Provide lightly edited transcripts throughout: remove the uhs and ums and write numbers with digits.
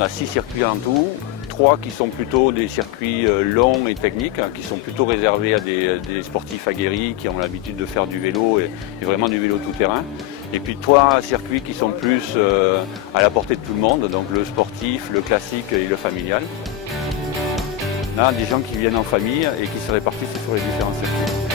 On a 6 circuits en tout, 3 qui sont plutôt des circuits longs et techniques, qui sont plutôt réservés à des sportifs aguerris qui ont l'habitude de faire du vélo et vraiment du vélo tout-terrain. Et puis 3 circuits qui sont plus à la portée de tout le monde, donc le sportif, le classique et le familial. On a des gens qui viennent en famille et qui se répartissent sur les différents circuits.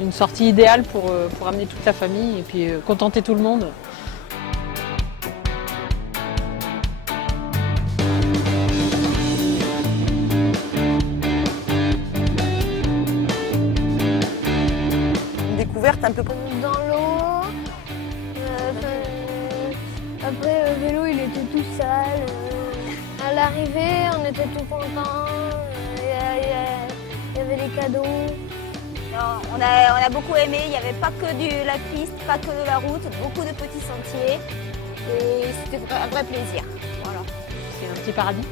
Une sortie idéale pour amener toute la famille et puis contenter tout le monde. Une découverte un peu dans l'eau. Après, le vélo, il était tout sale. À l'arrivée, on était tout contents. Il y avait les cadeaux. On a beaucoup aimé, il n'y avait pas que la piste, pas que de la route, beaucoup de petits sentiers et c'était un vrai plaisir. Voilà. C'est un petit paradis.